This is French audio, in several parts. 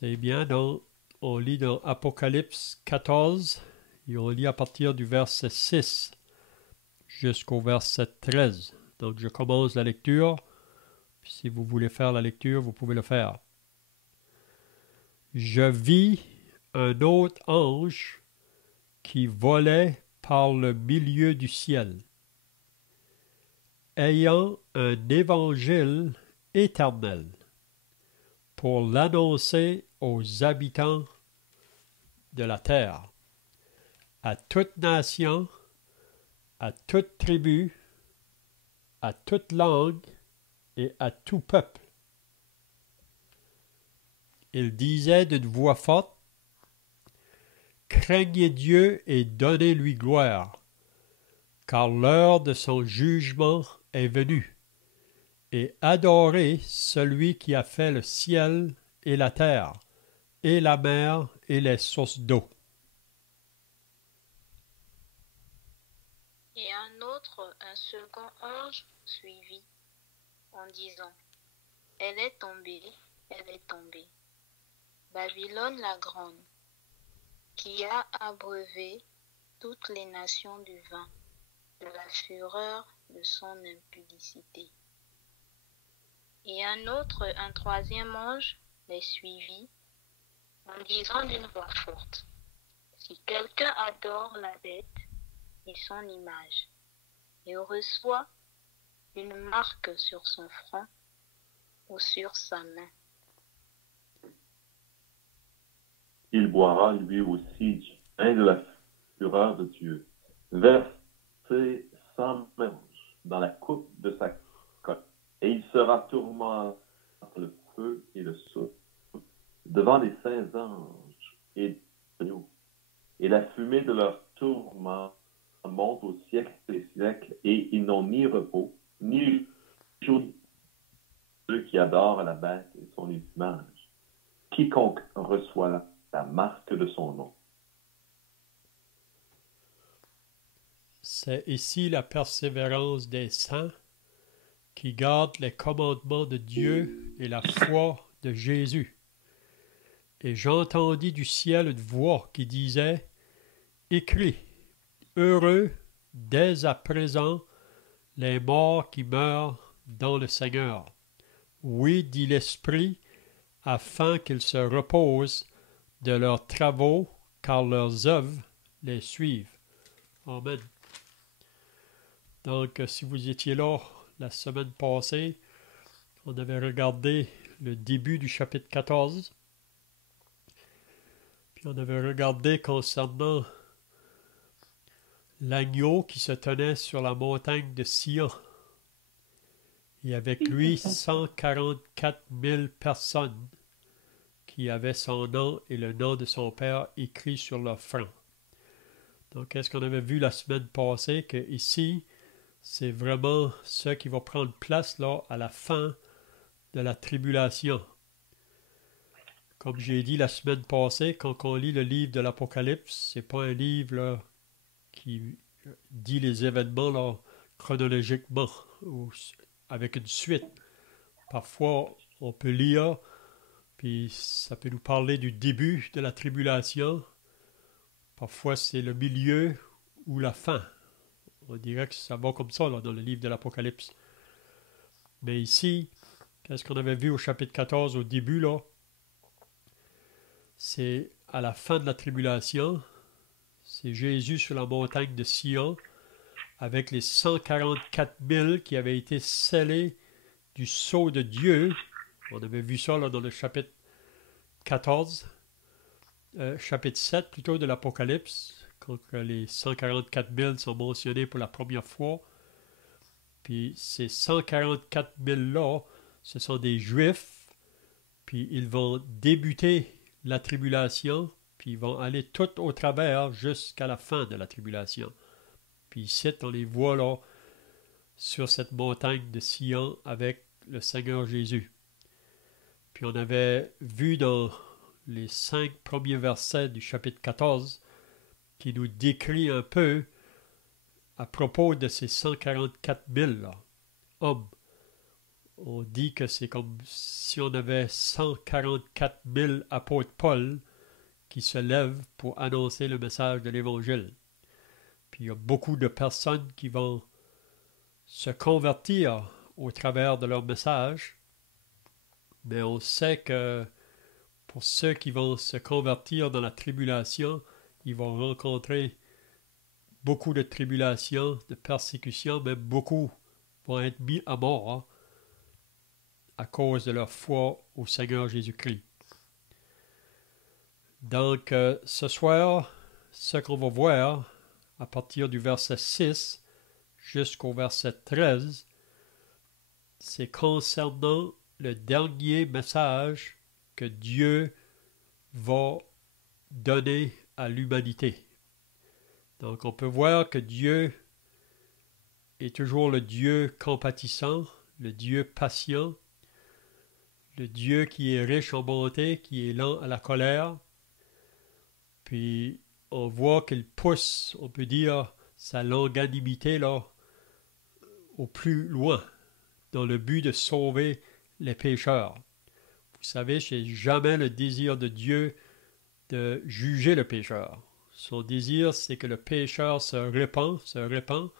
C'est bien, donc on lit dans Apocalypse 14 et on lit à partir du verset 6 jusqu'au verset 13. Donc je commence la lecture, puis si vous voulez faire la lecture, vous pouvez le faire. Je vis un autre ange qui volait par le milieu du ciel, ayant un évangile éternel pour l'annoncer aux habitants de la terre, à toute nation, à toute tribu, à toute langue et à tout peuple. Il disait d'une voix forte, craignez Dieu et donnez-lui gloire, car l'heure de son jugement est venue, et adorez celui qui a fait le ciel et la terre, et la mer et les sources d'eau. Et un second ange suivit, en disant, elle est tombée, Babylone la grande, qui a abreuvé toutes les nations du vin, de la fureur de son impudicité. Et un troisième ange les suivit, en disant d'une voix forte, si quelqu'un adore la bête et son image, et reçoit une marque sur son front ou sur sa main, il boira lui aussi du vin de la fureur de Dieu, versé sans mélange dans la coupe de sa coque, et il sera tourmenté entre le feu et le souffle devant les saints anges et l'agneau. Et la fumée de leur tourment monte au siècle des siècles, et ils n'ont ni repos, ni jour, ceux qui adorent la bête et son image. Quiconque reçoit la marque de son nom. C'est ici la persévérance des saints qui gardent les commandements de Dieu et la foi de Jésus. Et j'entendis du ciel une voix qui disait, écris, heureux dès à présent les morts qui meurent dans le Seigneur. Oui, dit l'Esprit, afin qu'ils se reposent de leurs travaux, car leurs œuvres les suivent. Amen. Donc, si vous étiez là la semaine passée, on avait regardé le début du chapitre 14, puis on avait regardé concernant l'agneau qui se tenait sur la montagne de Sion, et avec lui 144 000 personnes qui avaient son nom et le nom de son père écrit sur leur front. Donc, qu'est-ce qu'on avait vu la semaine passée? Que ici, c'est vraiment ce qui va prendre place là à la fin de la tribulation. Comme j'ai dit la semaine passée, quand on lit le livre de l'Apocalypse, c'est pas un livre là, qui dit les événements là, chronologiquement ou avec une suite. Parfois, on peut lire, puis ça peut nous parler du début de la tribulation. Parfois, c'est le milieu ou la fin. On dirait que ça va comme ça là, dans le livre de l'Apocalypse. Mais ici, qu'est-ce qu'on avait vu au chapitre 14 au début là? C'est à la fin de la tribulation. C'est Jésus sur la montagne de Sion avec les 144 000 qui avaient été scellés du sceau de Dieu. On avait vu ça là, dans le chapitre 14, chapitre 7 plutôt de l'Apocalypse, quand les 144 000 sont mentionnés pour la première fois. Puis ces 144 000-là, ce sont des Juifs, puis ils vont débuter la tribulation, puis ils vont aller tout au travers jusqu'à la fin de la tribulation. Puis ici, on les voit là, sur cette montagne de Sion avec le Seigneur Jésus. Puis on avait vu dans les 5 premiers versets du chapitre 14 qui nous décrit un peu à propos de ces 144 000 là, hommes On dit que c'est comme si on avait 144 000 apôtres Paul qui se lèvent pour annoncer le message de l'Évangile. Puis il y a beaucoup de personnes qui vont se convertir au travers de leur message, mais on sait que pour ceux qui vont se convertir dans la tribulation, ils vont rencontrer beaucoup de tribulations, de persécutions, mais beaucoup vont être mis à mort hein, à cause de leur foi au Seigneur Jésus-Christ. Donc, ce soir, ce qu'on va voir, à partir du verset 6 jusqu'au verset 13, c'est concernant le dernier message que Dieu va donner à l'humanité. Donc, on peut voir que Dieu est toujours le Dieu compatissant, le Dieu patient, le Dieu qui est riche en bonté, qui est lent à la colère. Puis, on voit qu'il pousse, on peut dire, sa longanimité là, au plus loin, dans le but de sauver les pécheurs. Vous savez, c'est jamais le désir de Dieu de juger le pécheur. Son désir, c'est que le pécheur se répand,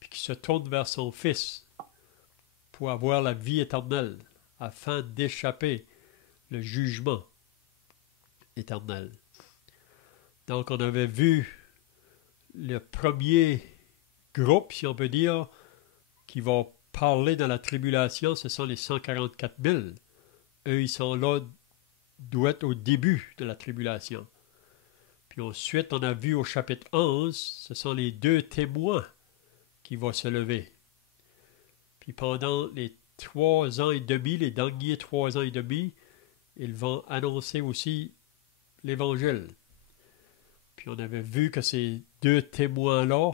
puis qu'il se tourne vers son Fils pour avoir la vie éternelle, afin d'échapper le jugement éternel. Donc, on avait vu le premier groupe, si on peut dire, qui va parler dans la tribulation, ce sont les 144 000. Eux, ils sont là, doivent être au début de la tribulation. Puis ensuite, on a vu au chapitre 11, ce sont les 2 témoins qui vont se lever. Puis pendant les 3 ans et demi, les derniers 3 ans et demi, ils vont annoncer aussi l'Évangile. Puis on avait vu que ces 2 témoins-là,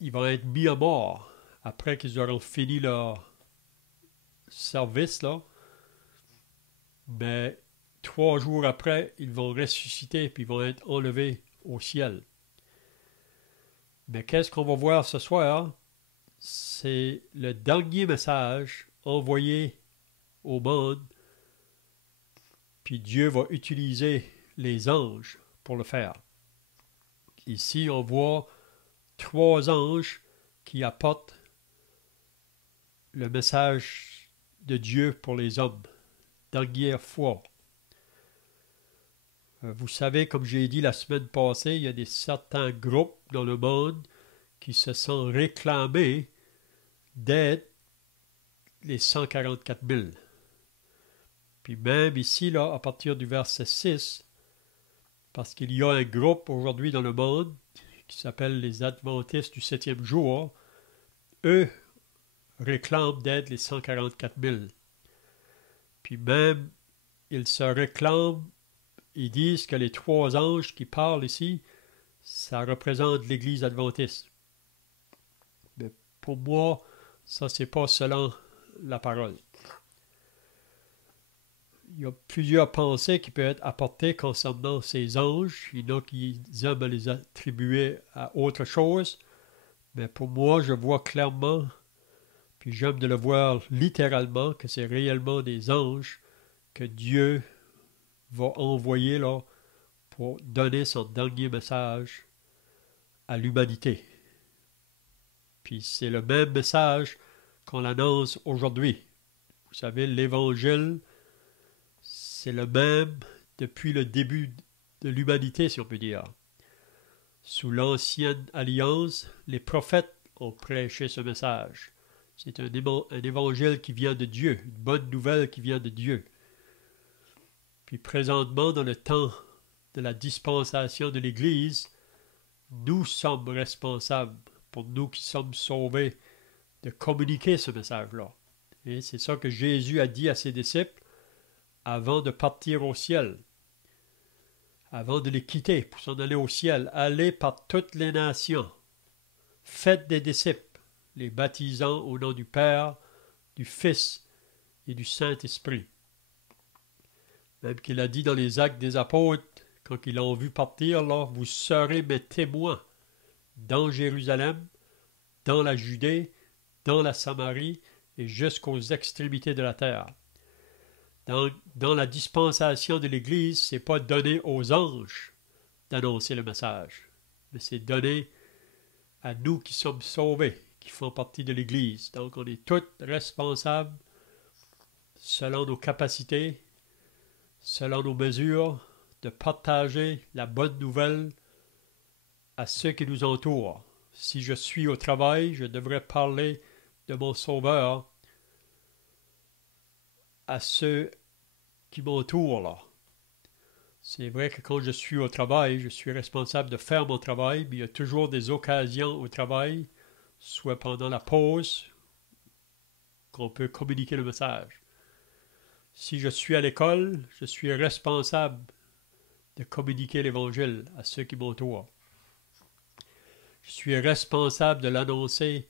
ils vont être mis à mort après qu'ils auront fini leur service, là. Mais 3 jours après, ils vont ressusciter puis ils vont être enlevés au ciel. Mais qu'est-ce qu'on va voir ce soir? C'est le dernier message envoyé au monde, puis Dieu va utiliser les anges pour le faire. Ici, on voit 3 anges qui apportent le message de Dieu pour les hommes. Dernière fois. Vous savez, comme j'ai dit la semaine passée, il y a certains groupes dans le monde qui se sont réclamés d'être les 144 000. Puis même ici, là, à partir du verset 6, parce qu'il y a un groupe aujourd'hui dans le monde qui s'appelle les Adventistes du 7e jour, eux réclament d'être les 144 000. Puis même, ils se réclament, ils disent que les 3 anges qui parlent ici, ça représente l'Église adventiste. Mais pour moi, ça, c'est pas selon la parole. Il y a plusieurs pensées qui peuvent être apportées concernant ces anges. Il y en a qui aiment les attribuer à autre chose. Mais pour moi, je vois clairement, puis j'aime de le voir littéralement, que c'est réellement des anges que Dieu va envoyer là pour donner son dernier message à l'humanité. Puis c'est le même message qu'on annonce aujourd'hui. Vous savez, l'Évangile, c'est le même depuis le début de l'humanité, si on peut dire. Sous l'ancienne alliance, les prophètes ont prêché ce message. C'est un évangile qui vient de Dieu, une bonne nouvelle qui vient de Dieu. Puis présentement, dans le temps de la dispensation de l'Église, nous sommes responsables, pour nous qui sommes sauvés, de communiquer ce message-là. Et c'est ça que Jésus a dit à ses disciples avant de partir au ciel, avant de les quitter pour s'en aller au ciel. Allez par toutes les nations, faites des disciples, les baptisant au nom du Père, du Fils et du Saint-Esprit. Même qu'il a dit dans les Actes des Apôtres, quand ils l'ont vu partir, là, vous serez mes témoins dans Jérusalem, dans la Judée, dans la Samarie et jusqu'aux extrémités de la terre. Dans la dispensation de l'Église, ce n'est pas donné aux anges d'annoncer le message, mais c'est donné à nous qui sommes sauvés, qui font partie de l'Église. Donc, on est tous responsables selon nos capacités, selon nos mesures, de partager la bonne nouvelle à ceux qui nous entourent. Si je suis au travail, je devrais parler de mon Sauveur à ceux qui m'entourent là. C'est vrai que quand je suis au travail, je suis responsable de faire mon travail, mais il y a toujours des occasions au travail, soit pendant la pause, qu'on peut communiquer le message. Si je suis à l'école, je suis responsable de communiquer l'Évangile à ceux qui m'entourent. Je suis responsable de l'annoncer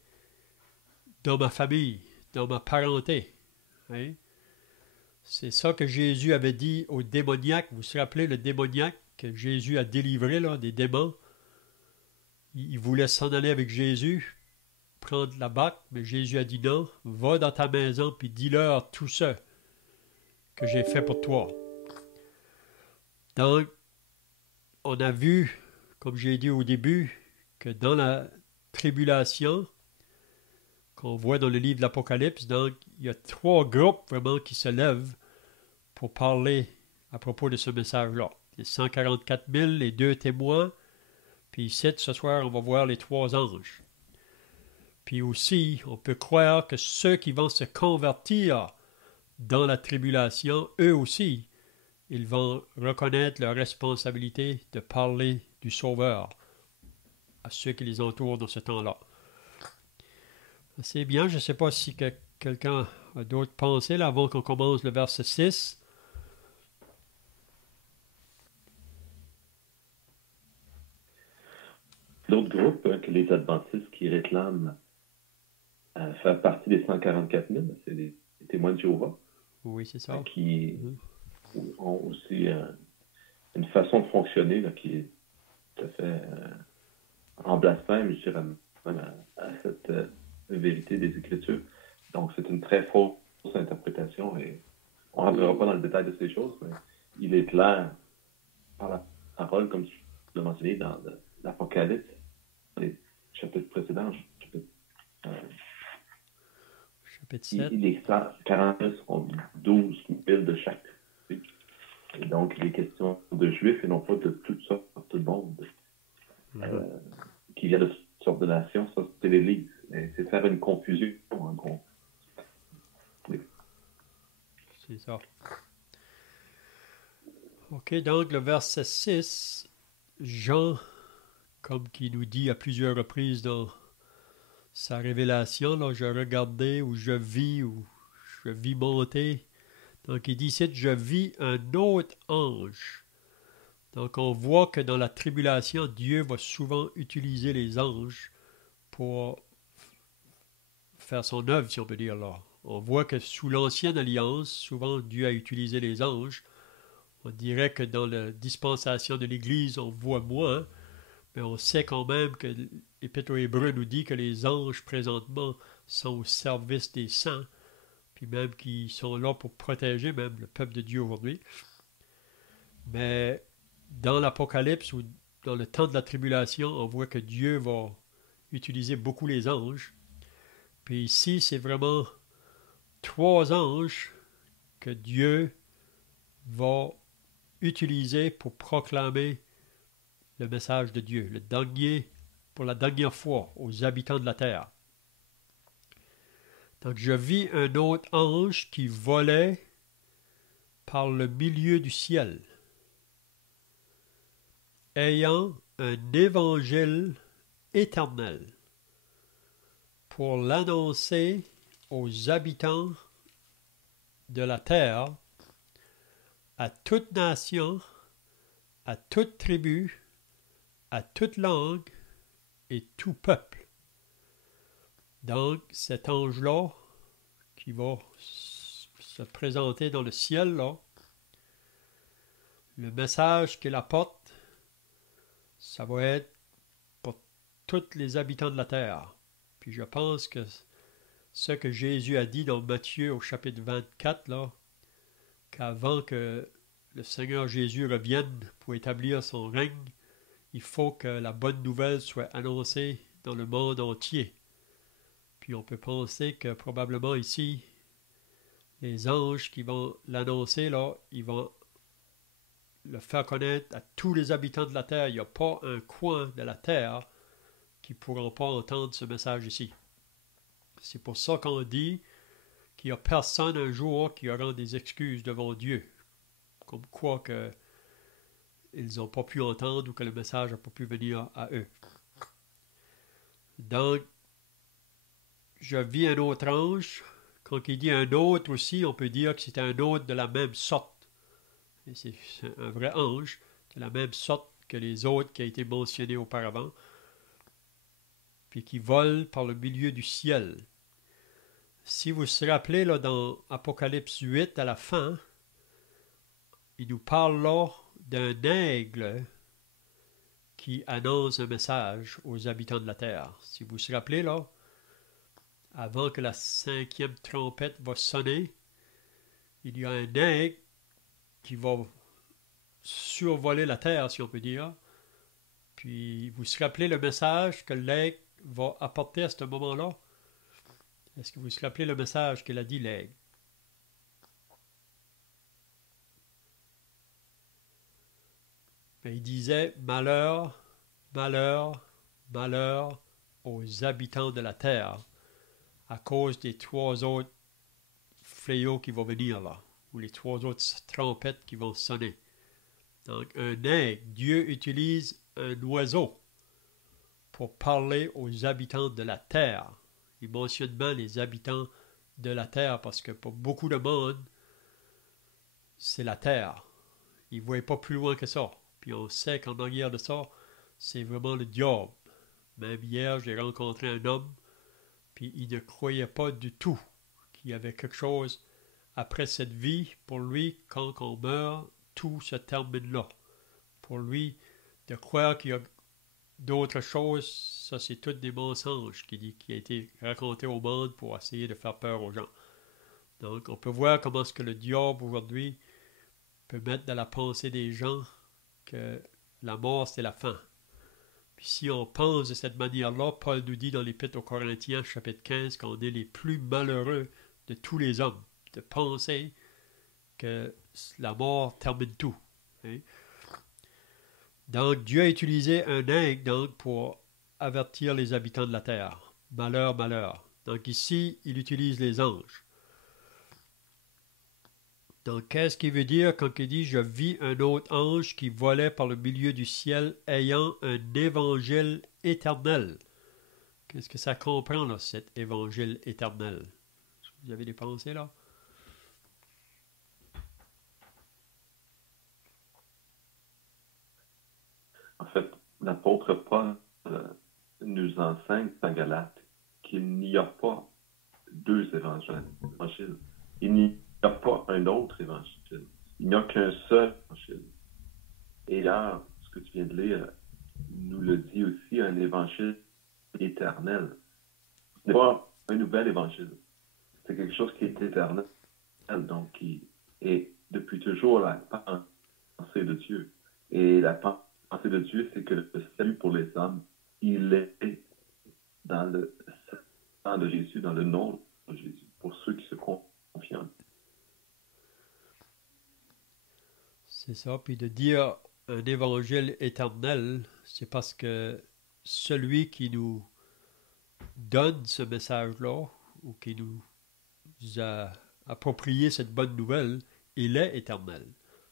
dans ma famille, dans ma parenté. Hein? C'est ça que Jésus avait dit aux démoniaques. Vous vous rappelez le démoniaque que Jésus a délivré là, des démons? Il voulait s'en aller avec Jésus, prendre la barque, mais Jésus a dit non, va dans ta maison puis dis-leur tout ça que j'ai fait pour toi. Donc, on a vu, comme j'ai dit au début, que dans la tribulation, qu'on voit dans le livre de l'Apocalypse, donc il y a 3 groupes vraiment qui se lèvent pour parler à propos de ce message-là. Les 144 000, les 2 témoins, puis ici, ce soir, on va voir les 3 anges. Puis aussi, on peut croire que ceux qui vont se convertir dans la tribulation, eux aussi, ils vont reconnaître leur responsabilité de parler du Sauveur à ceux qui les entourent dans ce temps-là. C'est bien, je ne sais pas si quelqu'un a d'autres pensées là, avant qu'on commence le verset 6. D'autres groupes que les adventistes qui réclament faire partie des 144 000, c'est les témoins de Jéhovah. Oui, c'est ça. Qui ont aussi une façon de fonctionner là, qui est tout à fait en blasphème, je dirais, à cette vérité des Écritures. Donc, c'est une très fausse interprétation et on ne rentrera pas dans le détail de ces choses, mais il est clair par la parole, comme tu l'as mentionné dans l'Apocalypse, dans les chapitres précédents, chapitre 7. Il est clair, 40 sont 12 000 de chaque. Et donc, il est question de juifs et non pas de toutes sortes de monde qui vient de toutes sortes de nations. Ça, c'est l'Église. C'est faire une confusion, en gros. Oui. C'est ça. OK, donc le verset 6, Jean, comme qui nous dit à plusieurs reprises dans sa révélation, là, je regardais ou je vis monter. Donc il dit ici, je vis un autre ange. Donc on voit que dans la tribulation, Dieu va souvent utiliser les anges pour faire son œuvre, si on peut dire là. On voit que sous l'Ancienne Alliance, souvent Dieu a utilisé les anges. On dirait que dans la dispensation de l'Église, on voit moins, mais on sait quand même que l'Épître aux Hébreux nous dit que les anges présentement sont au service des saints, puis même qui sont là pour protéger même le peuple de Dieu aujourd'hui. Mais dans l'Apocalypse ou dans le temps de la tribulation, on voit que Dieu va utiliser beaucoup les anges. Puis ici, c'est vraiment 3 anges que Dieu va utiliser pour proclamer le message de Dieu, pour la dernière fois aux habitants de la terre. Donc je vis un autre ange qui volait par le milieu du ciel, ayant un évangile éternel pour l'annoncer aux habitants de la terre, à toute nation, à toute tribu, à toute langue et tout peuple. Donc, cet ange-là, qui va se présenter dans le ciel, là, le message qu'il apporte, ça va être pour tous les habitants de la terre. Puis je pense que ce que Jésus a dit dans Matthieu au chapitre 24, là, qu'avant que le Seigneur Jésus revienne pour établir son règne, il faut que la bonne nouvelle soit annoncée dans le monde entier. Puis on peut penser que probablement ici, les anges qui vont l'annoncer, là, ils vont le faire connaître à tous les habitants de la terre. Il n'y a pas un coin de la terre qui ne pourront pas entendre ce message ici. C'est pour ça qu'on dit qu'il n'y a personne un jour qui aura des excuses devant Dieu. Comme quoi que ils n'ont pas pu entendre ou que le message n'a pas pu venir à eux. Donc, je vis un autre ange. Quand il dit un autre aussi, on peut dire que c'est un autre de la même sorte. Et c'est un vrai ange, de la même sorte que les autres qui ont été mentionnés auparavant, puis qui vole par le milieu du ciel. Si vous vous rappelez, là, dans Apocalypse 8, à la fin, il nous parle là d'un aigle qui annonce un message aux habitants de la terre. Si vous vous rappelez, là, avant que la 5e trompette va sonner, il y a un aigle qui va survoler la terre, si on peut dire. Puis, vous vous rappelez le message que l'aigle va apporter à ce moment-là? Est-ce que vous vous rappelez le message qu'il a dit, l'aigle? Il disait « Malheur, malheur, malheur aux habitants de la terre à cause des 3 autres fléaux qui vont venir là, ou les 3 autres trompettes qui vont sonner. » Donc, un aigle, Dieu utilise un oiseau pour parler aux habitants de la terre. Il mentionne bien les habitants de la terre parce que pour beaucoup de monde, c'est la terre. Ils ne voient pas plus loin que ça. Puis on sait qu'en arrière de ça, c'est vraiment le diable. Même hier, j'ai rencontré un homme, puis il ne croyait pas du tout qu'il y avait quelque chose après cette vie. Pour lui, quand on meurt, tout se termine là. Pour lui, de croire qu'il y a d'autres choses, ça c'est tout des mensonges qui a été raconté au monde pour essayer de faire peur aux gens. Donc on peut voir comment est-ce que le diable aujourd'hui peut mettre dans la pensée des gens que la mort c'est la fin. Puis si on pense de cette manière-là, Paul nous dit dans l'Épître aux Corinthiens, chapitre 15, qu'on est les plus malheureux de tous les hommes, de penser que la mort termine tout. Hein? Donc Dieu a utilisé un aigle donc, pour avertir les habitants de la terre. Malheur, malheur. Donc ici, il utilise les anges. Donc, qu'est-ce qu'il veut dire quand il dit « Je vis un autre ange qui volait par le milieu du ciel ayant un évangile éternel ». Qu'est-ce que ça comprend, là, cet évangile éternel? Vous avez des pensées, là? En fait, l'apôtre Paul nous enseigne dans Galates qu'il n'y a pas 2 évangiles. Il n'y a pas un autre évangile. Il n'y a qu'un seul évangile. Et là, ce que tu viens de lire nous le dit aussi, un évangile éternel. Ce n'est pas un nouvel évangile. C'est quelque chose qui est éternel, donc qui est depuis toujours la pensée de Dieu. Et la pensée de Dieu, c'est que le salut pour les hommes, il est dans le sang de Jésus, dans le nom de Jésus, pour ceux qui se confient. C'est ça, puis de dire un évangile éternel, c'est parce que celui qui nous donne ce message-là, ou qui nous a approprié cette bonne nouvelle, il est éternel.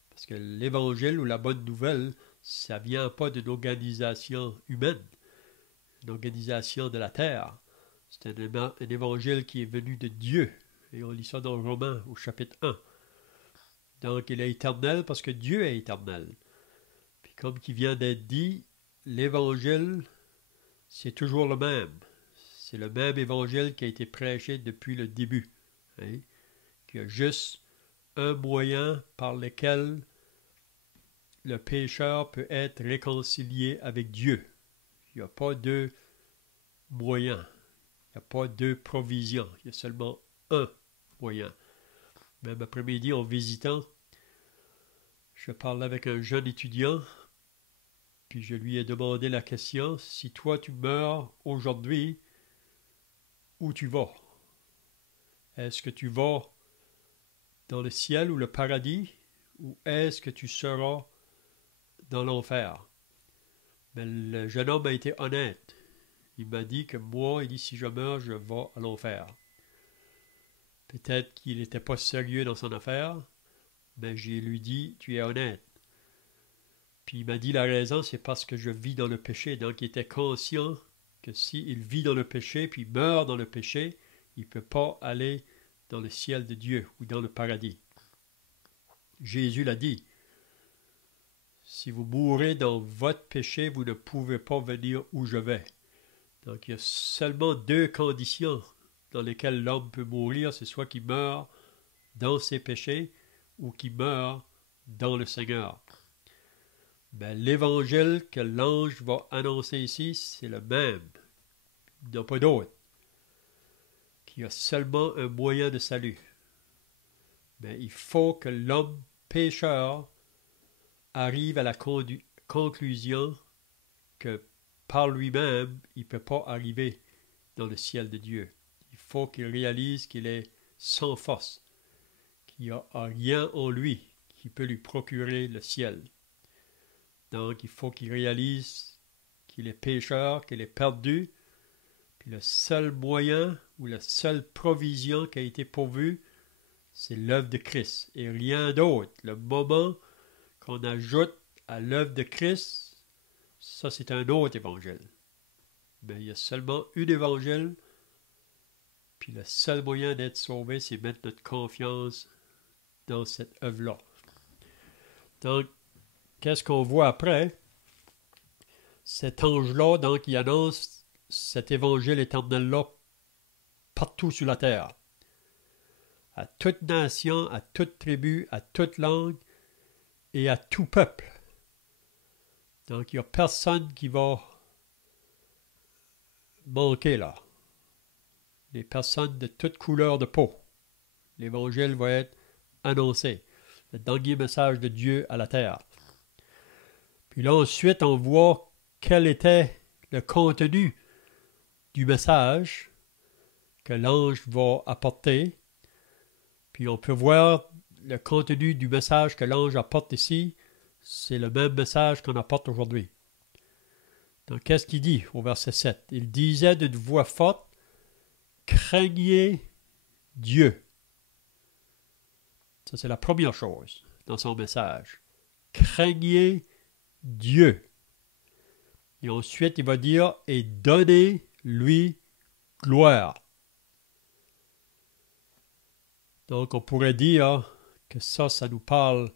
Parce que l'évangile ou la bonne nouvelle, ça ne vient pas d'une organisation humaine, une organisation de la terre. C'est un évangile qui est venu de Dieu. Et on lit ça dans Romains au chapitre 1. Donc il est éternel parce que Dieu est éternel. Puis comme qui vient d'être dit, l'évangile, c'est toujours le même. C'est le même évangile qui a été prêché depuis le début. Hein? Qu'il y a juste un moyen par lequel le pécheur peut être réconcilié avec Dieu. Il n'y a pas 2 moyens. Il n'y a pas deux provisions. Il y a seulement un moyen. Même après-midi, en visitant, je parlais avec un jeune étudiant, puis je lui ai demandé la question, si toi tu meurs aujourd'hui, où tu vas? Est-ce que tu vas dans le ciel ou le paradis, ou est-ce que tu seras dans l'enfer? Mais le jeune homme a été honnête. Il m'a dit que moi, il dit, si je meurs, je vais à l'enfer. Peut-être qu'il n'était pas sérieux dans son affaire, mais j'ai lui dit, tu es honnête. Puis il m'a dit la raison, c'est parce que je vis dans le péché. Donc il était conscient que s'il vit dans le péché, puis meurt dans le péché, il ne peut pas aller dans le ciel de Dieu ou dans le paradis. Jésus l'a dit, si vous mourrez dans votre péché, vous ne pouvez pas venir où je vais. Donc il y a seulement deux conditions dans lesquelles l'homme peut mourir, c'est soit qu'il meurt dans ses péchés ou qu'il meurt dans le Seigneur. Ben, l'évangile que l'ange va annoncer ici, c'est le même. Il n'y en a pas d'autre. Qu'il y a seulement un moyen de salut. Ben, il faut que l'homme pécheur arrive à la conclusion que par lui-même, il ne peut pas arriver dans le ciel de Dieu. Il faut qu'il réalise qu'il est sans force, qu'il n'y a rien en lui qui peut lui procurer le ciel. Donc, il faut qu'il réalise qu'il est pécheur, qu'il est perdu, puis le seul moyen ou la seule provision qui a été pourvue, c'est l'œuvre de Christ et rien d'autre. Le moment qu'on ajoute à l'œuvre de Christ, ça c'est un autre évangile. Mais il y a seulement un évangile, puis le seul moyen d'être sauvé, c'est mettre notre confiance dans cette œuvre-là. Donc, qu'est-ce qu'on voit après? Cet ange-là, donc, il annonce cet évangile éternel-là partout sur la terre. À toute nation, à toute tribu, à toute langue et à tout peuple. Donc, il n'y a personne qui va manquer là. Les personnes de toute couleur de peau. L'évangile va être annoncé. Le dernier message de Dieu à la terre. Puis là, ensuite, on voit quel était le contenu du message que l'ange va apporter. Puis on peut voir le contenu du message que l'ange apporte ici, c'est le même message qu'on apporte aujourd'hui. Donc, qu'est-ce qu'il dit au verset 7? Il disait d'une voix forte, « Craignez Dieu ». Ça, c'est la première chose dans son message. « Craignez Dieu ». Et ensuite, il va dire, « Et donnez-lui gloire ». Donc, on pourrait dire que ça nous parle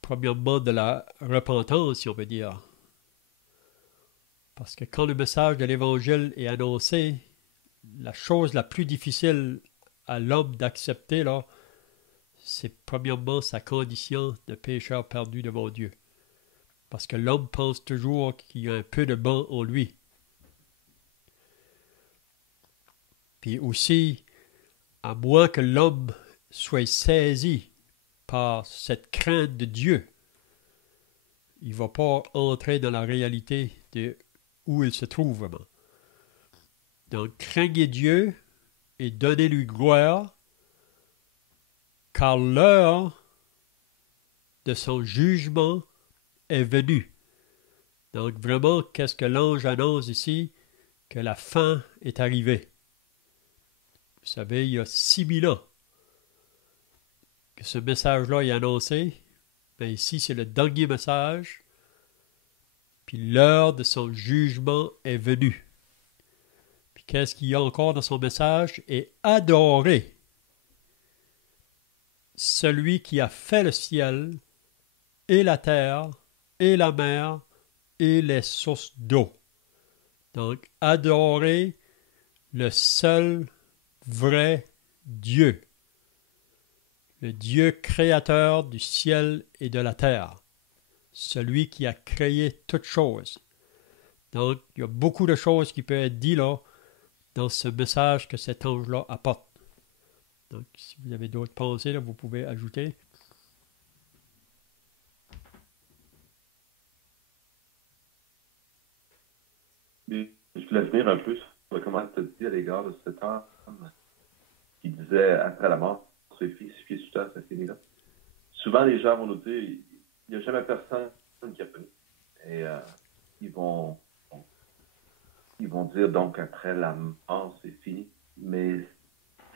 premièrement de la repentance, si on veut dire. Parce que quand le message de l'Évangile est annoncé, la chose la plus difficile à l'homme d'accepter, là, c'est premièrement sa condition de pécheur perdu devant Dieu. Parce que l'homme pense toujours qu'il y a un peu de bon en lui. Puis aussi, à moins que l'homme soit saisi par cette crainte de Dieu, il ne va pas entrer dans la réalité de où il se trouve vraiment. Donc, craignez Dieu et donnez-lui gloire, car l'heure de son jugement est venue. Donc, vraiment, qu'est-ce que l'ange annonce ici? Que la fin est arrivée. Vous savez, il y a 6000 ans que ce message-là est annoncé. Mais ici, c'est le dernier message. Puis l'heure de son jugement est venue. Puis qu'est-ce qu'il y a encore dans son message? Et adorez celui qui a fait le ciel et la terre et la mer et les sources d'eau. Donc, adorez le seul vrai Dieu, le Dieu créateur du ciel et de la terre, celui qui a créé toutes choses. Donc, il y a beaucoup de choses qui peuvent être dites là, dans ce message que cet ange-là apporte. Donc, si vous avez d'autres pensées, là, vous pouvez ajouter. Je voulais venir un peu sur comment tu as dit à l'égard de cet homme qui disait après la mort, c'est fini, tout ça finit là. Souvent, les gens vont nous dire, il n'y a jamais personne qui a fini. Et ils vont dire donc après la mort, c'est fini. Mais le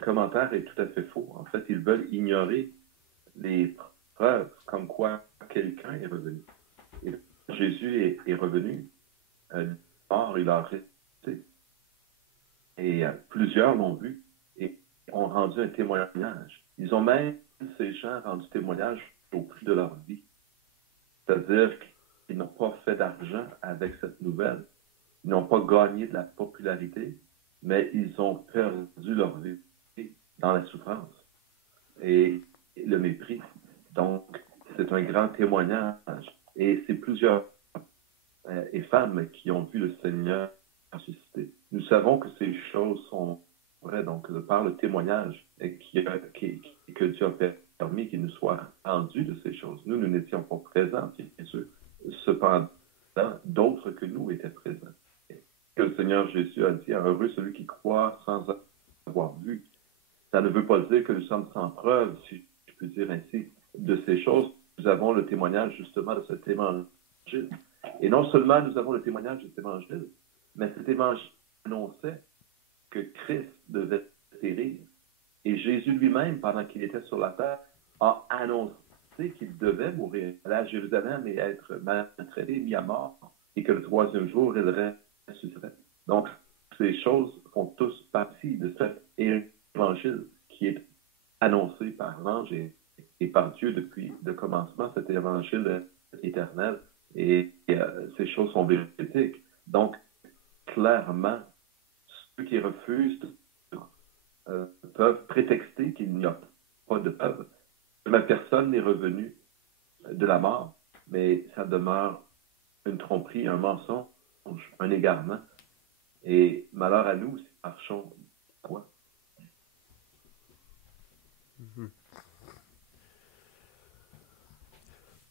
commentaire est tout à fait faux. En fait, ils veulent ignorer les preuves comme quoi quelqu'un est revenu. Et Jésus est revenu. Or, il a resté. Et plusieurs l'ont vu et ont rendu un témoignage. Ils ont même, ces gens, rendu témoignage au prix de leur vie. C'est-à-dire qu'ils n'ont pas fait d'argent avec cette nouvelle. Ils n'ont pas gagné de la popularité, mais ils ont perdu leur vie dans la souffrance et le mépris. Donc, c'est un grand témoignage. Et c'est plusieurs et femmes qui ont vu le Seigneur ressusciter. Nous savons que ces choses sont vraies, donc par le témoignage que Dieu a permis qu'il nous soit rendu de ces choses. Nous n'étions pas présents, bien sûr. Cependant, d'autres que nous étaient présents. Que le Seigneur Jésus a dit, heureux celui qui croit sans avoir vu. Ça ne veut pas dire que nous sommes sans preuve, si je peux dire ainsi, de ces choses. Nous avons le témoignage justement de cet évangile. Et non seulement nous avons le témoignage de cet évangile, mais cet évangile annonçait que Christ devait périr. Et Jésus lui-même, pendant qu'il était sur la terre, a annoncé qu'il devait mourir, aller à Jérusalem et être maltraité, mis à mort, et que le troisième jour, il ressusciterait. Donc, ces choses font tous partie de cet évangile qui est annoncé par l'ange et par Dieu depuis le commencement, cet évangile éternel. Et ces choses sont véridiques. Donc, clairement, ceux qui refusent peuvent prétexter qu'il n'y a pas de preuve. Mais personne n'est revenu de la mort, mais ça demeure une tromperie, un mensonge, un égarement. Et malheur à nous si nous marchons quoi?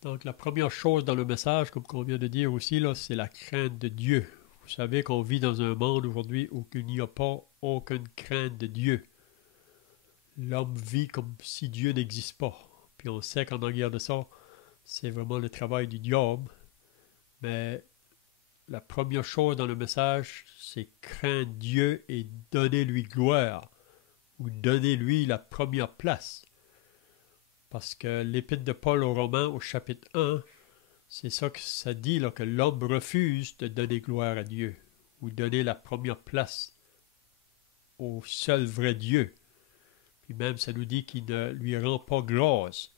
Donc, la première chose dans le message, comme on vient de dire aussi, là, c'est la crainte de Dieu. Vous savez qu'on vit dans un monde aujourd'hui où il n'y a pas aucune crainte de Dieu. L'homme vit comme si Dieu n'existe pas. Puis on sait qu'en arrière de ça, c'est vraiment le travail du diable. Mais la première chose dans le message, c'est craindre Dieu et donner-lui gloire, ou donner-lui la première place. Parce que l'épître de Paul aux Romains, au chapitre 1, c'est ça que ça dit, là, que l'homme refuse de donner gloire à Dieu, ou donner la première place au seul vrai Dieu. Puis même, ça nous dit qu'il ne lui rend pas grâce.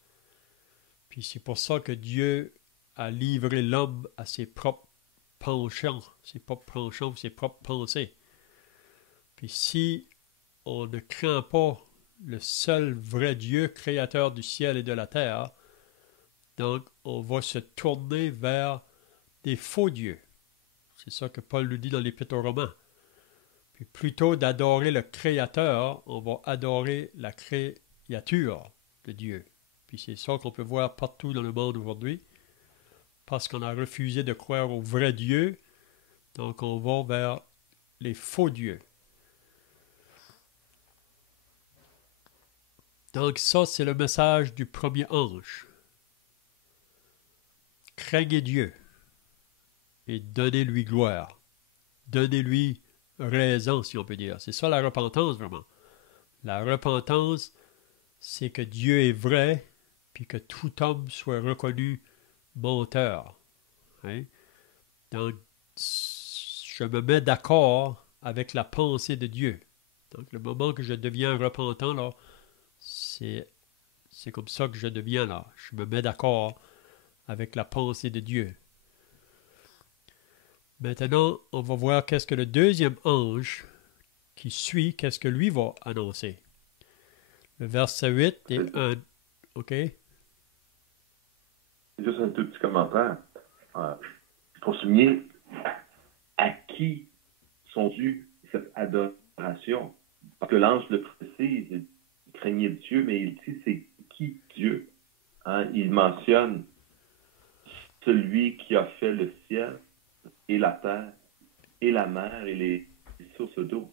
Puis c'est pour ça que Dieu a livré l'homme à ses propres penchants, ses propres pensées. Puis si on ne craint pas le seul vrai Dieu, créateur du ciel et de la terre, donc on va se tourner vers des faux dieux. C'est ça que Paul nous dit dans l'Épître aux Romains. Puis plutôt d'adorer le Créateur, on va adorer la créature de Dieu. Puis c'est ça qu'on peut voir partout dans le monde aujourd'hui. Parce qu'on a refusé de croire au vrai Dieu, donc on va vers les faux dieux. Donc ça, c'est le message du premier ange. Craignez Dieu et donnez-lui gloire. Donnez-lui raison, si on peut dire. C'est ça la repentance, vraiment. La repentance, c'est que Dieu est vrai, puis que tout homme soit reconnu menteur. Hein? Donc, je me mets d'accord avec la pensée de Dieu. Donc, le moment que je deviens repentant, là, c'est comme ça que je deviens là. Je me mets d'accord avec la pensée de Dieu. Maintenant, on va voir qu'est-ce que le deuxième ange qui suit, qu'est-ce que lui va annoncer. Le verset 8 est un... OK? Juste un tout petit commentaire. Pour souligner à qui sont dus cette adoration séparation. Parce que l'ange le précise, il craignait Dieu, mais il dit c'est qui Dieu? Hein? Il mentionne celui qui a fait le ciel et la terre et la mer et les sources d'eau.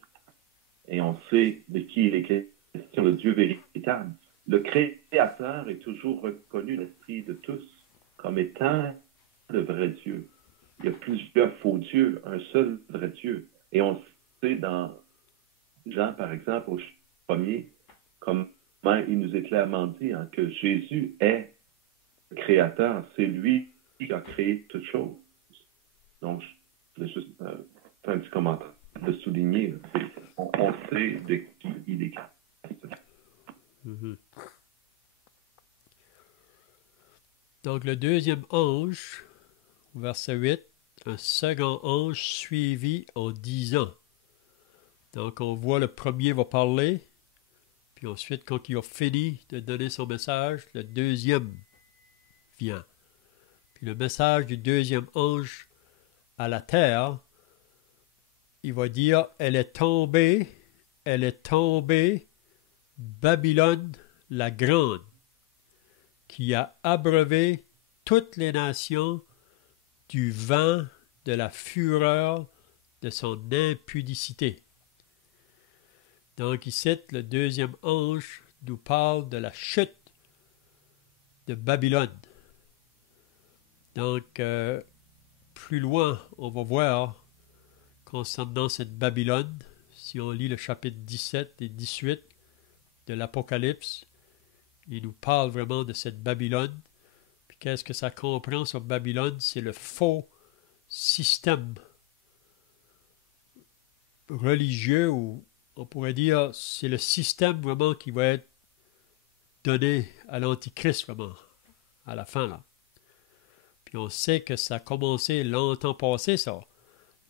Et on sait de qui il est question, le Dieu véritable. Le Créateur est toujours reconnu dans l'esprit de tous comme étant le vrai Dieu. Il y a plusieurs faux dieux, un seul vrai Dieu. Et on sait dans Jean, par exemple, au premier, comment il nous est clairement dit hein, que Jésus est le Créateur. C'est lui qui a créé toutes choses. Donc, je voulais juste faire un petit commentaire de souligner. On sait de qui il est question. Mhm. Donc, le deuxième ange, verset 8, un second ange suivi en disant. Donc, on voit le premier va parler, puis ensuite, quand il a fini de donner son message, le deuxième vient. Puis le message du deuxième ange à la terre, il va dire, elle est tombée, Babylone la grande, qui a abreuvé toutes les nations du vent de la fureur de son impudicité. Donc ici, le deuxième ange nous parle de la chute de Babylone. Donc, plus loin, on va voir concernant cette Babylone, si on lit le chapitre 17 et 18 de l'Apocalypse, il nous parle vraiment de cette Babylone. Puis qu'est-ce que ça comprend sur Babylone? C'est le faux système religieux, ou on pourrait dire c'est le système vraiment qui va être donné à l'Antichrist vraiment, à la fin là. Puis on sait que ça a commencé longtemps passé ça,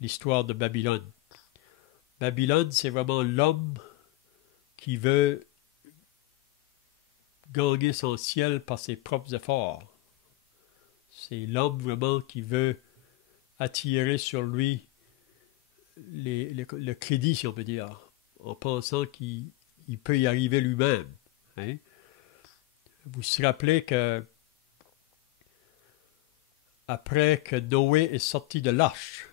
l'histoire de Babylone. Babylone, c'est vraiment l'homme qui veut gagner son ciel par ses propres efforts. C'est l'homme vraiment qui veut attirer sur lui le crédit, si on peut dire, en pensant qu'il peut y arriver lui-même. Hein? Vous vous rappelez que après que Noé est sorti de l'arche,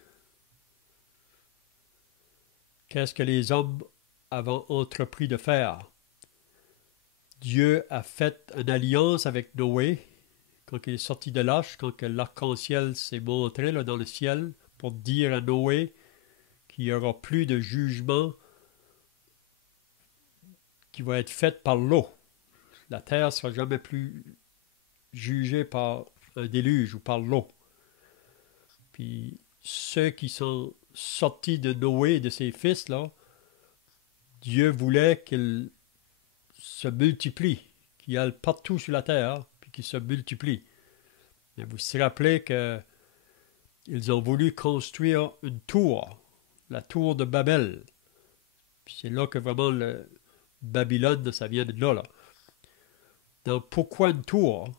qu'est-ce que les hommes avaient entrepris de faire? Dieu a fait une alliance avec Noé quand il est sorti de l'arche, quand l'arc-en-ciel s'est montré là, dans le ciel, pour dire à Noé qu'il n'y aura plus de jugement qui va être fait par l'eau. La terre ne sera jamais plus jugée par un déluge ou par l'eau. Puis ceux qui sont sortis de Noé et de ses fils, là, Dieu voulait qu'ils se multiplient, qu'ils aillent partout sur la terre, puis qu'ils se multiplient. Mais vous vous rappelez qu'ils ont voulu construire une tour, la tour de Babel. Puis c'est là que vraiment le Babylone, ça vient de là. Donc pourquoi une tour?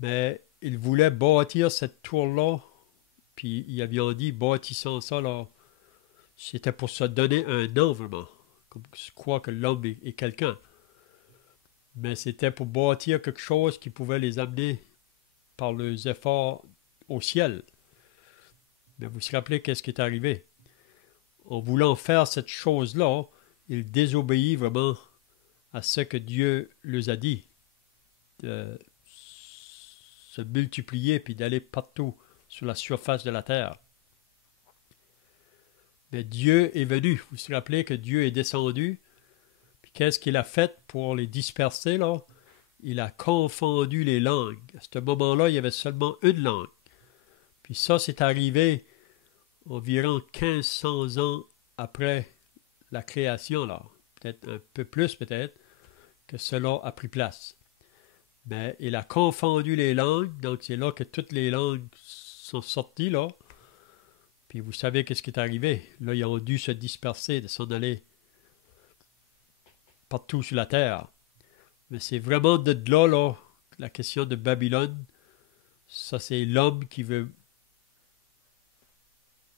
Mais ils voulaient bâtir cette tour-là, puis ils avaient dit, bâtissant ça, là, c'était pour se donner un nom vraiment. Comme je crois que l'homme est quelqu'un. Mais c'était pour bâtir quelque chose qui pouvait les amener par leurs efforts au ciel. Mais vous vous rappelez qu'est-ce qui est arrivé? En voulant faire cette chose-là, ils désobéissent vraiment à ce que Dieu leur a dit, de se multiplier puis d'aller partout sur la surface de la terre. Mais Dieu est venu. Vous vous rappelez que Dieu est descendu. Puis qu'est-ce qu'il a fait pour les disperser là? Il a confondu les langues. À ce moment-là, il y avait seulement une langue. Puis ça, c'est arrivé environ 1500 ans après la création, là. Peut-être un peu plus, peut-être, que cela a pris place. Mais il a confondu les langues, donc c'est là que toutes les langues sont sorties, là. Puis vous savez qu'est-ce qui est arrivé. Là, ils ont dû se disperser, de s'en aller partout sur la terre. Mais c'est vraiment de là, la question de Babylone. Ça, c'est l'homme qui veut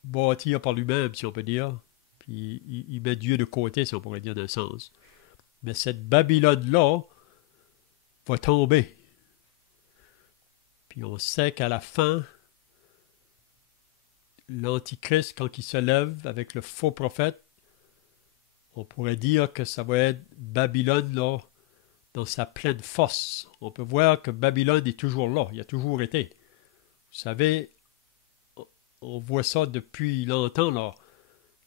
bâtir par lui-même, si on peut dire. Puis Il met Dieu de côté, si on pourrait dire d'un sens. Mais cette Babylone-là va tomber. Puis on sait qu'à la fin, l'Antichrist, quand il se lève avec le faux prophète, on pourrait dire que ça va être Babylone là, dans sa pleine force. On peut voir que Babylone est toujours là, il a toujours été. Vous savez, on voit ça depuis longtemps là.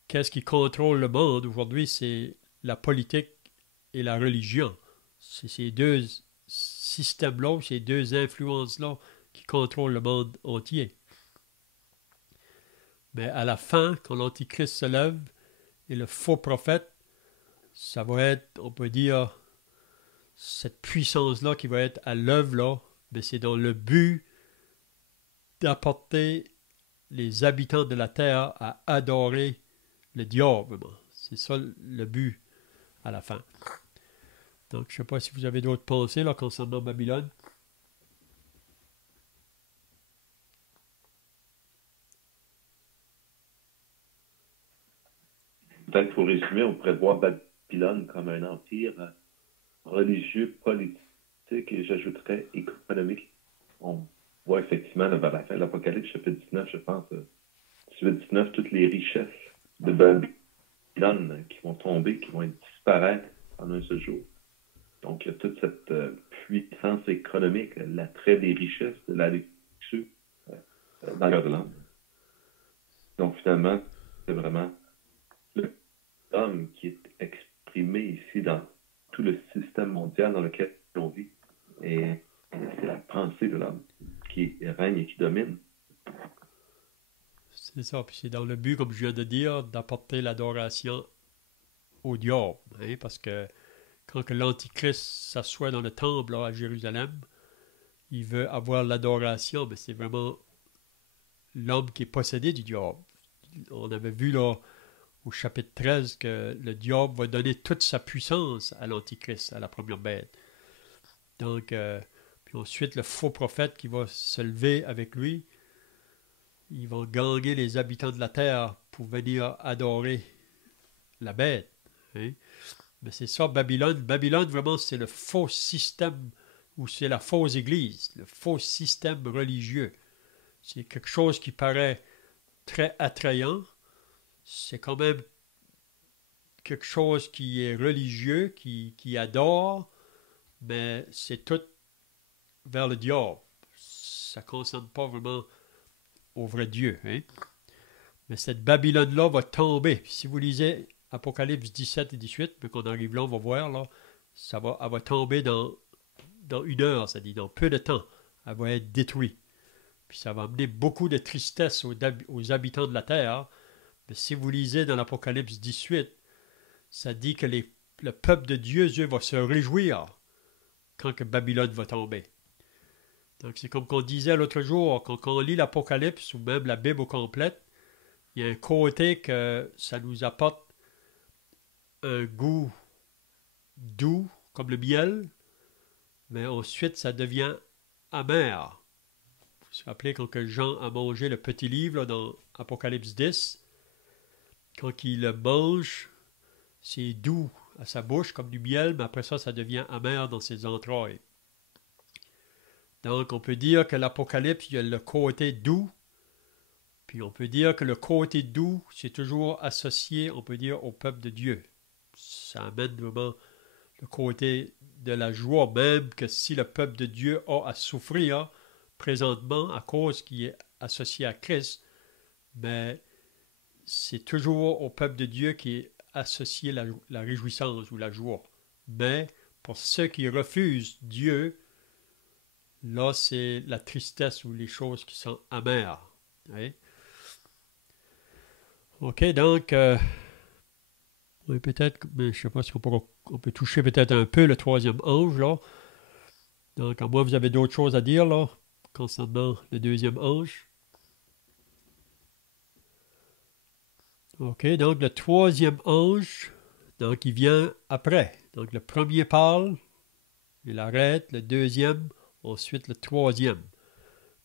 Qu'est-ce qui contrôle le monde aujourd'hui? C'est la politique et la religion. C'est ces deux systèmes-là, ces deux influences-là qui contrôlent le monde entier. Mais à la fin, quand l'Antichrist se lève et le faux prophète, ça va être, on peut dire, cette puissance-là qui va être à l'œuvre là, mais c'est dans le but d'apporter les habitants de la terre à adorer le diable. C'est ça le but à la fin. Donc, je ne sais pas si vous avez d'autres pensées là, concernant Babylone. Peut-être pour résumer, on pourrait voir Babylone comme un empire religieux, politique et j'ajouterais économique. On voit effectivement vers la fin de l'Apocalypse, chapitre 19, je pense, chapitre 19, toutes les richesses de Babylone qui vont tomber, qui vont disparaître en un seul jour. Donc, il y a toute cette puissance économique, l'attrait des richesses, de la luxure dans le cœur de l'homme. Donc, finalement, c'est vraiment l'homme qui est exprimé ici dans tout le système mondial dans lequel on vit. Et c'est la pensée de l'homme qui règne et qui domine. C'est ça, puis c'est dans le but, comme je viens de dire, d'apporter l'adoration au diable. Hein, parce que quand l'Antichrist s'assoit dans le temple là, à Jérusalem, il veut avoir l'adoration, mais c'est vraiment l'homme qui est possédé du diable. On avait vu là au chapitre 13 que le diable va donner toute sa puissance à l'Antichrist, à la première bête. Donc, puis ensuite, le faux prophète qui va se lever avec lui, ils vont gagner les habitants de la terre pour venir adorer la bête. Hein? Mais c'est ça, Babylone. Babylone, vraiment, c'est le faux système, ou c'est la fausse église, le faux système religieux. C'est quelque chose qui paraît très attrayant. C'est quand même quelque chose qui est religieux, qui adore, mais c'est tout vers le diable. Ça ne concerne pas vraiment au vrai Dieu. Hein? Mais cette Babylone-là va tomber. Puis si vous lisez Apocalypse 17 et 18, mais qu'on arrive là, on va voir, là, elle va tomber dans une heure, c'est-à-dire dans peu de temps. Elle va être détruite. Puis ça va amener beaucoup de tristesse aux habitants de la terre. Mais si vous lisez dans l'Apocalypse 18, ça dit que le peuple de Dieu va se réjouir quand que Babylone va tomber. Donc c'est comme qu'on disait l'autre jour, quand on lit l'Apocalypse ou même la Bible au complète, il y a un côté que ça nous apporte un goût doux comme le miel, mais ensuite ça devient amer. Vous vous rappelez quand que Jean a mangé le petit livre là, dans Apocalypse 10, quand il le mange, c'est doux à sa bouche comme du miel, mais après ça, ça devient amer dans ses entrailles. Donc, on peut dire que l'Apocalypse, il y a le côté doux, puis on peut dire que le côté doux, c'est toujours associé, on peut dire, au peuple de Dieu. Ça amène vraiment le côté de la joie, même que si le peuple de Dieu a à souffrir présentement à cause qui est associé à Christ, mais c'est toujours au peuple de Dieu qui est associé la réjouissance ou la joie. Mais pour ceux qui refusent Dieu, là, c'est la tristesse ou les choses qui sont amères. Hein? OK, donc, oui, peut-être, mais je ne sais pas si on peut toucher peut-être un peu le troisième ange, là. Donc, à moi, vous avez d'autres choses à dire, là, concernant le deuxième ange. OK, donc le troisième ange, donc il vient après. Donc le premier parle, il arrête, le deuxième, ensuite le troisième.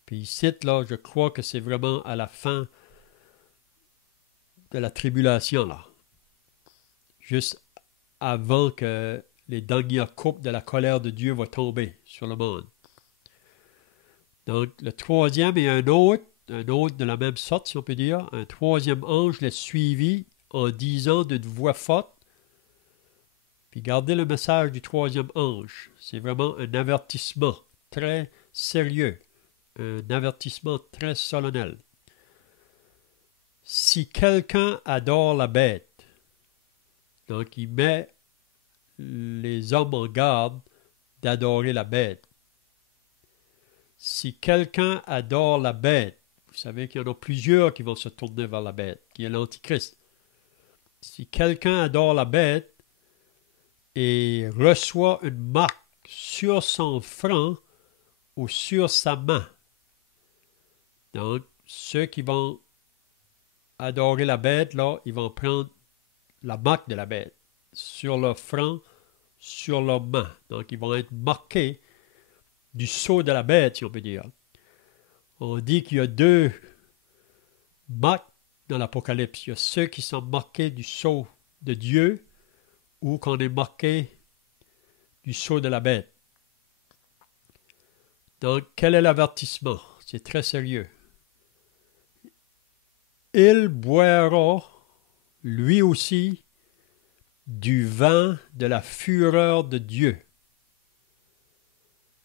Puis il cite là, je crois que c'est vraiment à la fin de la tribulation là. juste avant que les dernières coupes de la colère de Dieu vont tomber sur le monde. Donc, le troisième est un autre de la même sorte, si on peut dire. Un troisième ange l'a suivi en disant d'une voix forte. Puis gardez le message du troisième ange. C'est vraiment un avertissement très sérieux, un avertissement très solennel. Si quelqu'un adore la bête, donc il met les hommes en garde d'adorer la bête. Si quelqu'un adore la bête, vous savez qu'il y en a plusieurs qui vont se tourner vers la bête, qui est l'Antichrist. Si quelqu'un adore la bête et reçoit une marque sur son front ou sur sa main, donc ceux qui vont adorer la bête, là, ils vont prendre la marque de la bête sur leur front, sur leurs mains. Donc, ils vont être marqués du sceau de la bête, si on peut dire. On dit qu'il y a deux marques dans l'Apocalypse. Il y a ceux qui sont marqués du sceau de Dieu ou qu'on est marqué du sceau de la bête. Donc, quel est l'avertissement? C'est très sérieux. Il boira, lui aussi, du vin de la fureur de Dieu,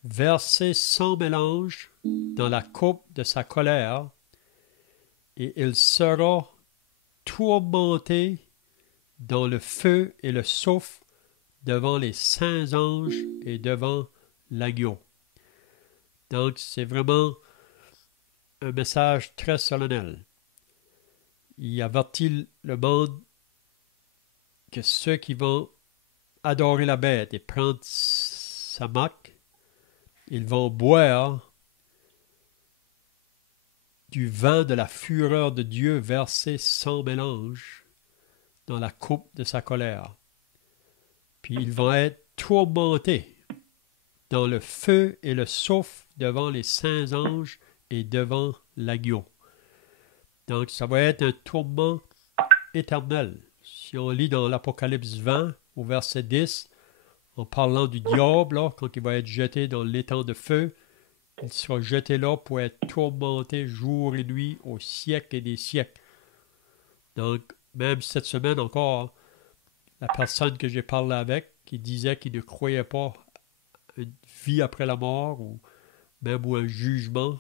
versé sans mélange dans la coupe de sa colère, et il sera tourmenté dans le feu et le soufre devant les saints anges et devant l'agneau. Donc, c'est vraiment un message très solennel. Il avertit le monde que ceux qui vont adorer la bête et prendre sa marque, ils vont boire du vin de la fureur de Dieu versé sans mélange dans la coupe de sa colère. Puis ils vont être tourmentés dans le feu et le soufre devant les saints anges et devant l'agneau. Donc ça va être un tourment éternel. Si on lit dans l'Apocalypse 20, au verset 10, en parlant du diable, là, quand il va être jeté dans l'étang de feu, il sera jeté là pour être tourmenté jour et nuit au siècle et des siècles. Donc, même cette semaine encore, la personne que j'ai parlé avec, qui disait qu'il ne croyait pas à une vie après la mort, ou même ou un jugement,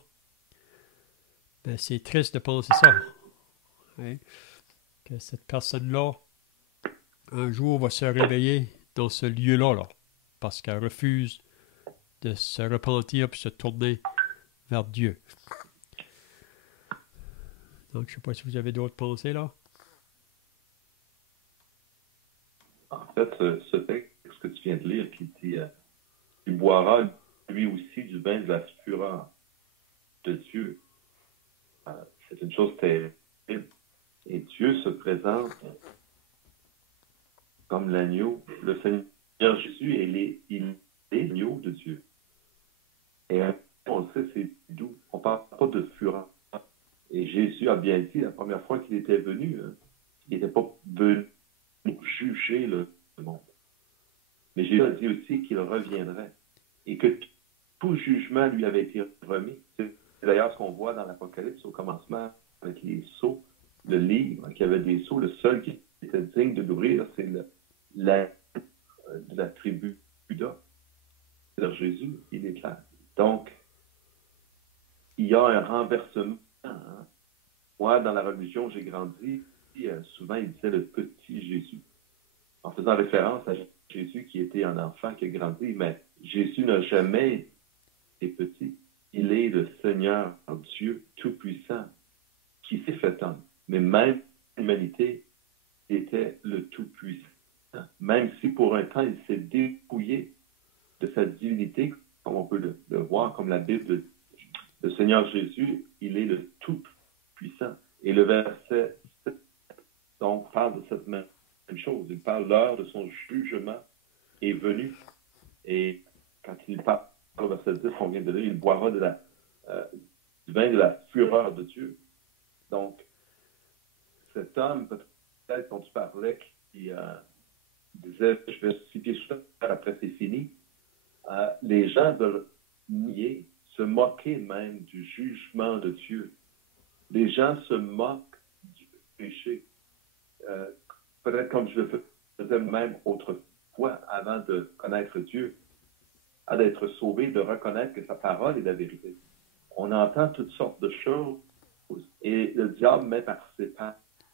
ben c'est triste de penser ça. Hein? Que cette personne-là, un jour, va se réveiller dans ce lieu-là, là, parce qu'elle refuse de se repentir et se tourner vers Dieu. Donc, je ne sais pas si vous avez d'autres pensées, là. En fait, ce texte que tu viens de lire, qui dit il boira lui aussi du vin de la fureur de Dieu. C'est une chose terrible. Et Dieu se présente comme l'agneau. Le Seigneur Jésus, il est l'agneau de Dieu. Et on le sait, c'est doux. On ne parle pas de fureur. Et Jésus a bien dit, la première fois qu'il était venu, il n'était pas venu juger le monde. Mais Jésus a dit aussi qu'il reviendrait. Et que tout jugement lui avait été remis. C'est d'ailleurs ce qu'on voit dans l'Apocalypse au commencement avec les sceaux, le livre qui avait des sceaux. Le seul qui était digne de l'ouvrir, c'est de la tribu Juda. C'est-à-dire Jésus, il est clair. Donc, il y a un renversement. Hein. Moi, dans la religion, j'ai grandi, souvent il disait le petit Jésus. En faisant référence à Jésus qui était un enfant qui a grandi, mais Jésus n'a jamais été petit. Il est le Seigneur Dieu Tout-Puissant qui s'est fait homme. Mais même l'humanité était le Tout-Puissant. Même si pour un temps, il s'est dépouillé de sa divinité, comme on peut le voir, comme la Bible dit. Le Seigneur Jésus, il est le Tout-Puissant. Et le verset 7, donc, parle de cette même chose. Il parle l'heure de son jugement est venue. Et quand il parle au verset 10, on vient de lire, il boira du vin de la fureur de Dieu. Donc, cet homme, peut-être dont tu parlais, qui disait, je vais citer tout à l'heure, après c'est fini, les gens veulent nier, se moquer même du jugement de Dieu. Les gens se moquent du péché. Peut-être comme je le faisais même autrefois, avant de connaître Dieu, à d'être sauvé, de reconnaître que sa parole est la vérité. On entend toutes sortes de choses et le diable met par ses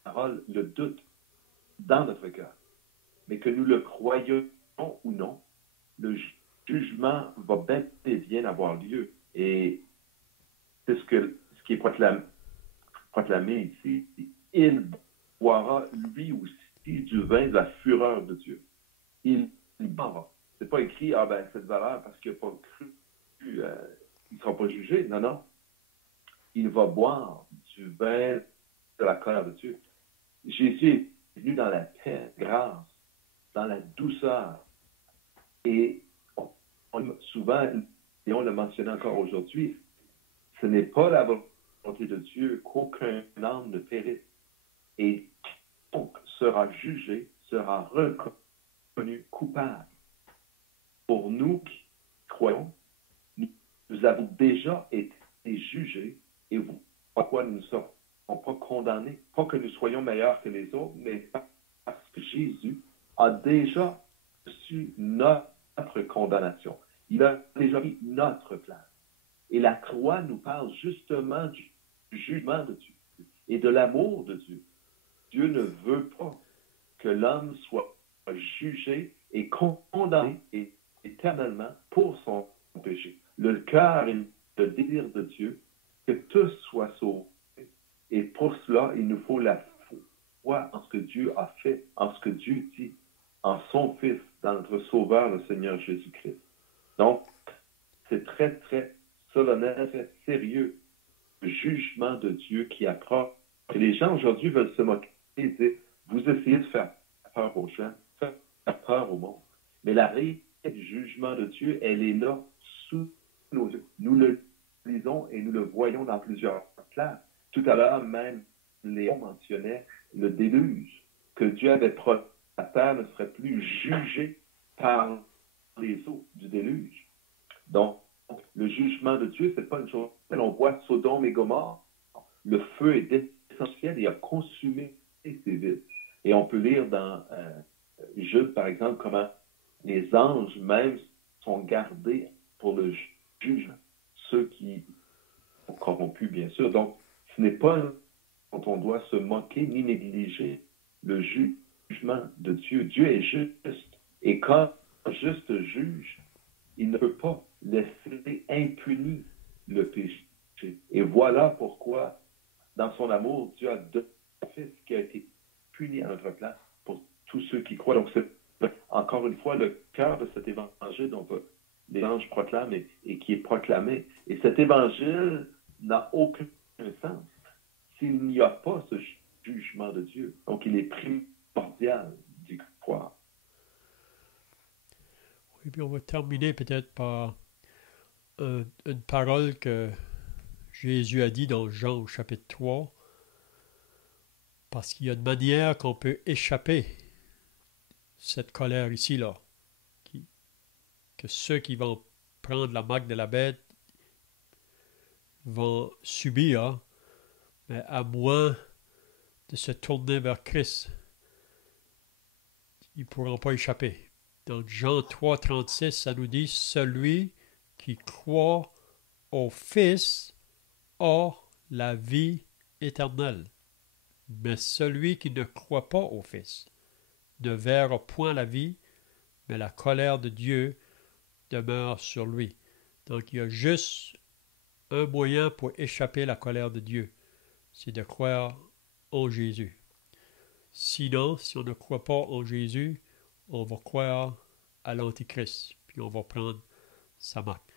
paroles le doute dans notre cœur. Mais que nous le croyons ou non, le jugement va bel et bien avoir lieu. Et c'est ce qui est proclamé ici. Il boira lui aussi du vin de la fureur de Dieu. Il boira. C'est pas écrit, cette valeur parce qu'il n'a pas cru, il ne sera pas jugé. Non, non. Il va boire du vin de la colère de Dieu. Jésus est venu dans la paix, grâce, dans la douceur. Et souvent, et on l'a mentionné encore aujourd'hui, ce n'est pas la volonté de Dieu qu'aucun âme ne périsse. Et donc sera jugé, sera reconnu coupable. Pour nous qui croyons, nous avons déjà été jugés et pourquoi nous ne serons pas condamnés. Pas que nous soyons meilleurs que les autres, mais parce que Jésus a déjà reçu notre condamnation. Il a déjà pris notre place. Et la croix nous parle justement du jugement de Dieu et de l'amour de Dieu. Dieu ne veut pas que l'homme soit jugé et condamné éternellement pour son péché. Le cœur et le désir de Dieu, que tous soient sauvés. Et pour cela, il nous faut la foi en ce que Dieu a fait, en ce que Dieu dit, en son Fils, dans notre Sauveur, le Seigneur Jésus-Christ. Donc, c'est très, très solennel, très sérieux, le jugement de Dieu qui approche. Et les gens aujourd'hui veulent se moquer et dire, vous essayez de faire peur aux gens, faire peur au monde. Mais la réalité du jugement de Dieu, elle est là, sous nos yeux. Nous le lisons et nous le voyons dans plusieurs places. Tout à l'heure, même, Léon mentionnait le déluge, que Dieu avait promis. La terre ne serait plus jugée par les eaux du déluge. Donc, le jugement de Dieu, c'est pas une chose. On voit Sodome et Gomorrhe, le feu est essentiel et a consumé ces villes. Et on peut lire dans Jude, par exemple, comment les anges même sont gardés pour le jugement. Ceux qui sont corrompus, bien sûr. Donc, ce n'est pas dont on doit se moquer ni négliger le jugement de Dieu. Dieu est juste. Et quand un juste juge, il ne peut pas laisser impuni le péché. Et voilà pourquoi, dans son amour, Dieu a donné un Fils qui a été puni à notre place pour tous ceux qui croient. Donc, c'est encore une fois le cœur de cet évangile dont les anges proclament et qui est proclamé. Et cet évangile n'a aucun sens s'il n'y a pas ce jugement de Dieu. Donc, il est primordial d'y croire. Oui, puis on va terminer peut-être par une parole que Jésus a dit dans Jean au chapitre 3, parce qu'il y a une manière qu'on peut échapper cette colère ici, là, que ceux qui vont prendre la marque de la bête vont subir, mais à moins de se tourner vers Christ, ils ne pourront pas échapper. Donc Jean 3, 36, ça nous dit « Celui qui croit au Fils a la vie éternelle. Mais celui qui ne croit pas au Fils ne verra point la vie, mais la colère de Dieu demeure sur lui. » Donc il y a juste un moyen pour échapper à la colère de Dieu, c'est de croire en Jésus. Sinon, si on ne croit pas en Jésus, on va croire à l'Antichrist, puis on va prendre sa marque.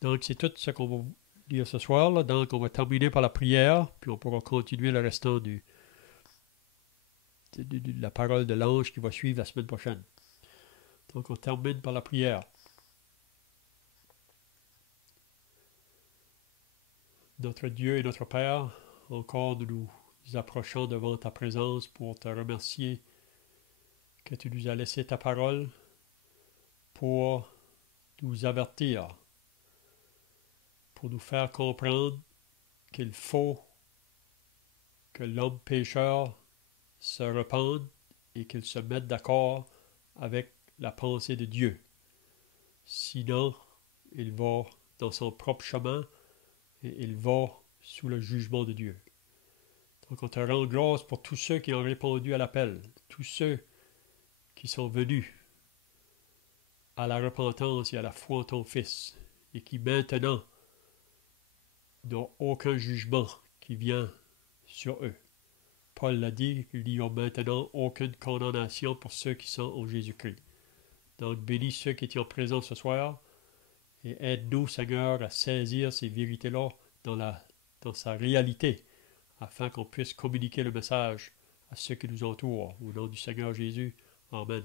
Donc, c'est tout ce qu'on va lire ce soir. Là. Donc, on va terminer par la prière, puis on pourra continuer le restant de la parole de l'ange qui va suivre la semaine prochaine. Donc, on termine par la prière. Notre Dieu et notre Père, encore nous nous approchons devant ta présence pour te remercier que tu nous as laissé ta parole pour nous avertir, pour nous faire comprendre qu'il faut que l'homme pécheur se repente et qu'il se mette d'accord avec la pensée de Dieu. Sinon, il va dans son propre chemin et il va sous le jugement de Dieu. Donc on te rend grâce pour tous ceux qui ont répondu à l'appel, tous ceux qui sont venus à la repentance et à la foi en ton Fils, et qui maintenant n'ont aucun jugement qui vient sur eux. Paul l'a dit, il n'y a maintenant aucune condamnation pour ceux qui sont en Jésus-Christ. Donc bénis ceux qui étaient présents ce soir, et aide-nous, Seigneur, à saisir ces vérités-là dans sa réalité, afin qu'on puisse communiquer le message à ceux qui nous entourent. Au nom du Seigneur Jésus, Amen.